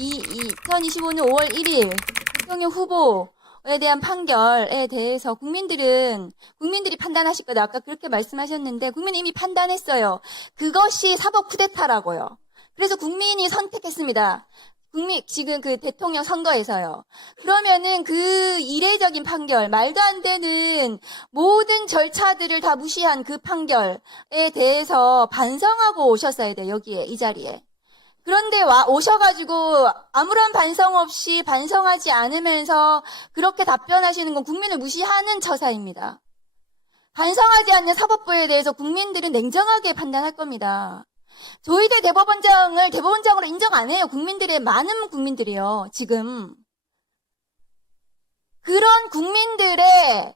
2025년 5월 1일 대통령 후보에 대한 판결에 대해서 국민들이 판단하실 거다. 아까 그렇게 말씀하셨는데 국민이 이미 판단했어요. 그것이 사법 쿠데타라고요. 그래서 국민이 선택했습니다. 지금 그 대통령 선거에서요. 그러면은 그 이례적인 판결, 말도 안 되는 모든 절차들을 다 무시한 그 판결에 대해서 반성하고 오셨어야 돼요. 여기에, 이 자리에. 그런데 오셔가지고 아무런 반성 없이 반성하지 않으면서 그렇게 답변하시는 건 국민을 무시하는 처사입니다. 반성하지 않는 사법부에 대해서 국민들은 냉정하게 판단할 겁니다. 조희대 대법원장을 대법원장으로 인정 안 해요. 많은 국민들이요, 지금. 그런 국민들의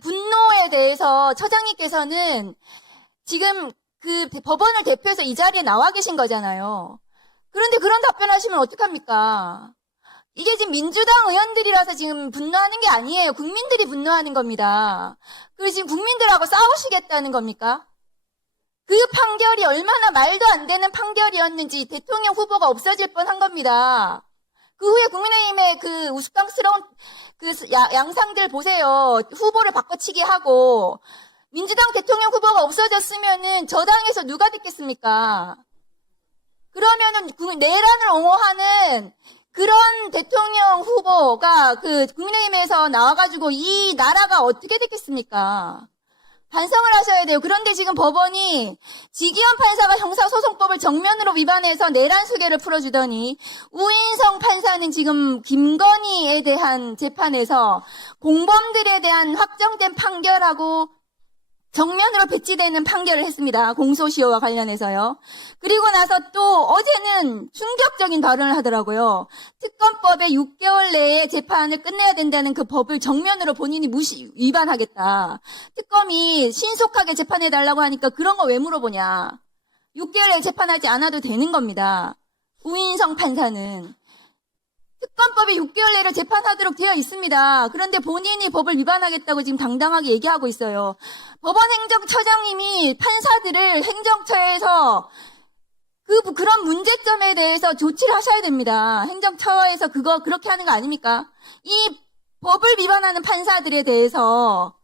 분노에 대해서 처장님께서는 지금 그 법원을 대표해서 이 자리에 나와 계신 거잖아요. 그런데 그런 답변하시면 어떡합니까? 이게 지금 민주당 의원들이라서 지금 분노하는 게 아니에요. 국민들이 분노하는 겁니다. 그래서 지금 국민들하고 싸우시겠다는 겁니까? 그 판결이 얼마나 말도 안 되는 판결이었는지 대통령 후보가 없어질 뻔한 겁니다. 그 후에 국민의힘의 그 우스꽝스러운 그 양상들 보세요. 후보를 바꿔치기 하고 민주당 대통령 후보가 없어졌으면은 저 당에서 누가 됐겠습니까? 그러면은 내란을 옹호하는 그런 대통령 후보가 그 국민의힘에서 나와가지고 이 나라가 어떻게 됐겠습니까? 반성을 하셔야 돼요. 그런데 지금 법원이 지기현 판사가 형사소송법을 정면으로 위반해서 내란 수개를 풀어주더니 우인성 판사는 지금 김건희에 대한 재판에서 공범들에 대한 확정된 판결하고 정면으로 배치되는 판결을 했습니다. 공소시효와 관련해서요. 그리고 나서 또 어제는 충격적인 발언을 하더라고요. 특검법에 6개월 내에 재판을 끝내야 된다는 그 법을 정면으로 본인이 위반하겠다. 특검이 신속하게 재판해달라고 하니까 그런 거 왜 물어보냐. 6개월 내에 재판하지 않아도 되는 겁니다. 우인성 판사는. 특검법이 6개월 내로 재판하도록 되어 있습니다. 그런데 본인이 법을 위반하겠다고 지금 당당하게 얘기하고 있어요. 법원 행정처장님이 판사들을 행정처에서 그런 문제점에 대해서 조치를 하셔야 됩니다. 행정처에서 그렇게 하는 거 아닙니까? 이 법을 위반하는 판사들에 대해서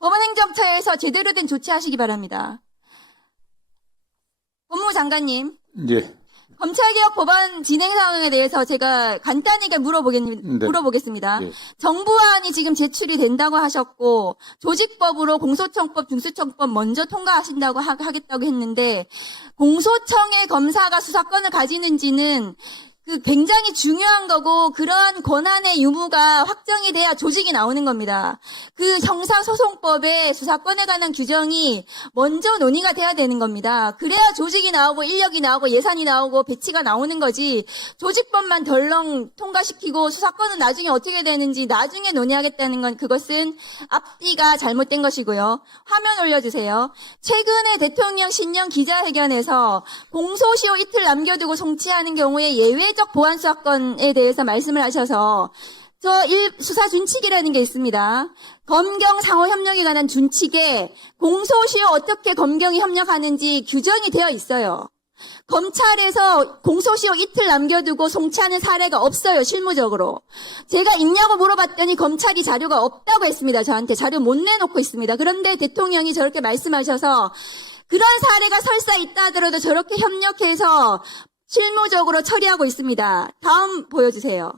법원 행정처에서 제대로 된 조치하시기 바랍니다. 법무부 장관님. 예. 검찰개혁 법안 진행 상황에 대해서 제가 간단하게 물어보겠습니다. 네. 정부안이 지금 제출이 된다고 하셨고 조직법으로 공소청법, 중수청법 먼저 통과하신다고 하겠다고 했는데 공소청의 검사가 수사권을 가지는지는 굉장히 중요한 거고 그러한 권한의 유무가 확정이 돼야 조직이 나오는 겁니다. 그 형사소송법에 수사권에 관한 규정이 먼저 논의가 돼야 되는 겁니다. 그래야 조직이 나오고 인력이 나오고 예산이 나오고 배치가 나오는 거지 조직법만 덜렁 통과시키고 수사권은 나중에 어떻게 되는지 나중에 논의하겠다는 건 그것은 앞뒤가 잘못된 것이고요. 화면 올려주세요. 최근에 대통령 신년 기자회견에서 공소시효 이틀 남겨두고 송치하는 경우에 예외적 보안 수사권에 대해서 말씀을 하셔서 수사 준칙이라는 게 있습니다. 검경 상호 협력에 관한 준칙에 공소시효 어떻게 검경이 협력하는지 규정이 되어 있어요. 검찰에서 공소시효 이틀 남겨두고 송치하는 사례가 없어요. 실무적으로. 제가 있냐고 물어봤더니 검찰이 자료가 없다고 했습니다. 저한테 자료 못 내놓고 있습니다. 그런데 대통령이 저렇게 말씀하셔서 그런 사례가 설사 있다 하더라도 저렇게 협력해서 실무적으로 처리하고 있습니다. 다음 보여주세요.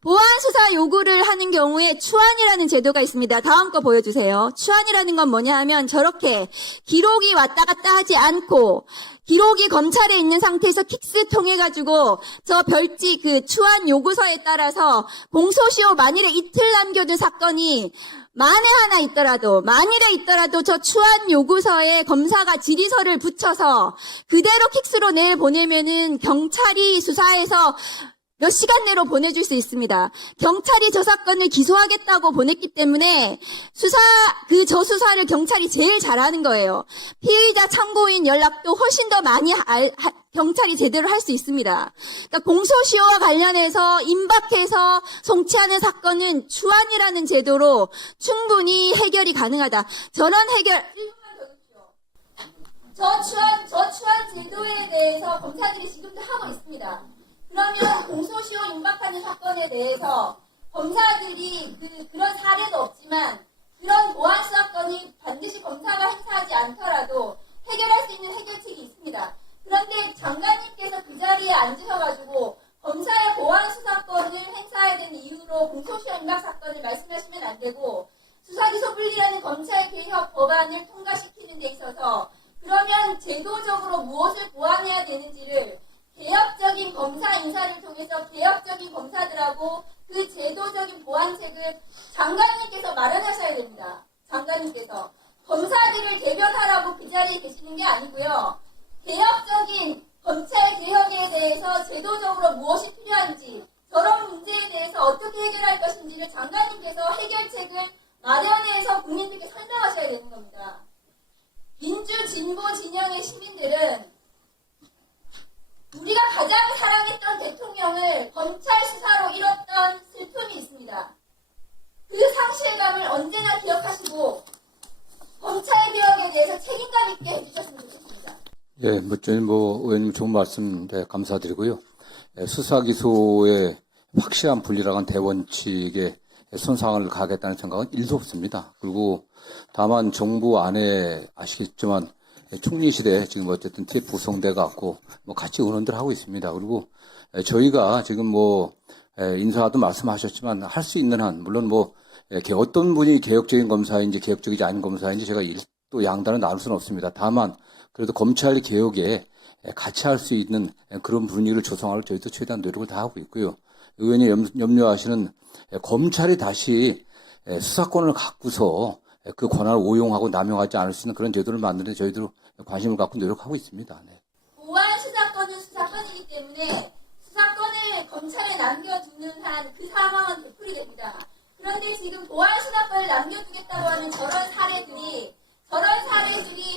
보안 수사 요구를 하는 경우에 추안이라는 제도가 있습니다. 다음 거 보여주세요. 추안이라는 건 뭐냐 하면 저렇게 기록이 왔다 갔다 하지 않고 기록이 검찰에 있는 상태에서 킥스 통해가지고 저 별지 추안 요구서에 따라서 공소시효 만일에 이틀 남겨둔 사건이 만일에 있더라도 저 추안 요구서에 검사가 질의서를 붙여서 그대로 킥스로 내일 보내면은 경찰이 수사해서 몇 시간 내로 보내줄 수 있습니다. 경찰이 저 사건을 기소하겠다고 보냈기 때문에 저 수사를 경찰이 제일 잘하는 거예요. 피의자 참고인 연락도 훨씬 더 많이 경찰이 제대로 할 수 있습니다. 그러니까 공소시효와 관련해서 임박해서 송치하는 사건은 추안이라는 제도로 충분히 해결이 가능하다. 저런 해결, 저 추안 제도에 대해서 검사들이 부분에 대해서 검사들이 그런 사례도 없지만 그런 보안 수사권이 반드시 검사가 행사하지 않더라도 해결할 수 있는 해결책이 있습니다. 그런데 장관님께서 그 자리에 앉으셔가지고 검사의 보안 수사권을 행사해야 되는 이유로 공소시효 임박 사건을 말씀하시면 안 되고 수사기소 분리라는 검찰 개혁 법안을 통과시키는 데 있어서 그러면 제도적으로 무엇을 보완해야 되는지를 개혁적인 검사 인사를 통해서 개혁적인 검사들하고 그 제도적인 보완책을 장관님께서 마련하셔야 됩니다. 장관님께서 검사들을 대변하라고 그 자리에 계시는 게 아니고요. 개혁적인 검찰 개혁에 대해서 제도적으로 무엇이 필요한지 저런 문제에 대해서 어떻게 해결할 것인지를 장관님께서 해결책을 마련해서 국민들께 설명하셔야 되는 겁니다. 민주 진보 진영의 시민들은 우리가 가장 사랑했던 대통령을 검찰 수사로 잃었던 슬픔이 있습니다. 그 상실감을 언제나 기억하시고 검찰 개혁에 대해서 책임감 있게 해주셨으면 좋겠습니다. 예, 저희 의원님 좋은 말씀 감사드리고요. 수사 기소의 확실한 분리라는 대원칙에 손상을 가겠다는 생각은 1도 없습니다. 그리고 다만 정부 안에 아시겠지만 총리실에 지금 어쨌든 TF 구성돼 갖고 같이 의논들 하고 있습니다. 그리고 저희가 지금 인사도 말씀하셨지만 할 수 있는 한 물론 어떤 분이 개혁적인 검사인지 개혁적이지 않은 검사인지 제가 또 양단을 나눌 수는 없습니다. 다만 그래도 검찰 개혁에 같이 할 수 있는 그런 분위기를 조성하려고 저희도 최대한 노력을 다 하고 있고요. 의원이 염려하시는 검찰이 다시 수사권을 갖고서 그 권한을 오용하고 남용하지 않을 수 있는 그런 제도를 만드는 데 저희도 관심을 갖고 노력하고 있습니다. 네. 보안 수사권은 수사권이기 때문에 수사권을 검찰에 남겨두는 한 그 상황은 되풀이 됩니다. 그런데 지금 보안 수사권을 남겨두겠다고 하는 저런 사례들이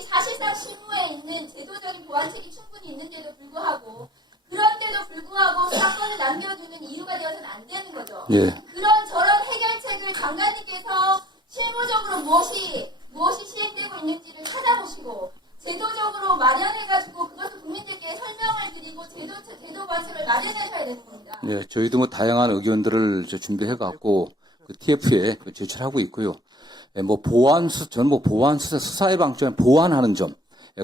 사실상 실무에 있는 제도적인 보완책이 충분히 있는데도 불구하고 그런데도 불구하고 수사권을 남겨두는 이유가 되어서는 안 되는 거죠. 예. 그런 저런 해결책을 장관님께서 실무적으로 무엇이 시행되고 있는지를 찾아보시고 제도적으로 마련해가지고 그것을 국민들께 설명을 드리고 제도 관습을 마련하셔야 되는 겁니다. 예, 저희도 다양한 의견들을 준비해갖고 그 TF에 제출하고 있고요. 저는 보안 수사의 방점에 보완하는 점,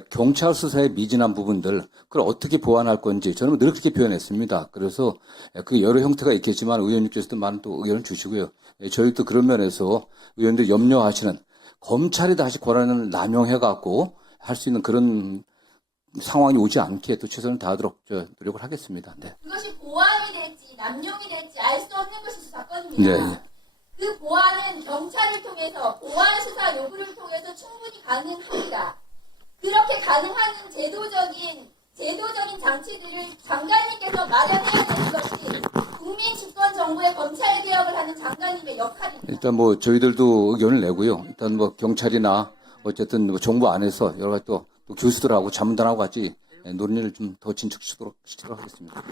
경찰 수사의 미진한 부분들, 그걸 어떻게 보완할 건지 저는 늘 그렇게 표현했습니다. 그래서 그 여러 형태가 있겠지만 의원님께서도 많은 또 의견을 주시고요. 저희도 그런 면에서 의원들 염려하시는 검찰이 다시 권한을 남용해갖고 할 수 있는 그런 상황이 오지 않게 또 최선을 다하도록 노력을 하겠습니다. 네. 그것이 보완이 될지 남용이 될지 알 수 없는 것이 수사권입니다. 네. 그 보완은 경찰을 통해서 보완 수사 요구를 통해서 충분히 가능합니다. 그렇게 가능한 제도적인 장치들을 장관님께서 마련해야 되는 것이 국민 주권 정부의 검찰 개혁을 하는 장관님의 역할입니다. 일단 저희들도 의견을 내고요. 일단 경찰이나 어쨌든 정부 안에서 여러 가지 또 교수들하고 자문단하고 같이 논의를 좀 더 진척시키도록 하겠습니다.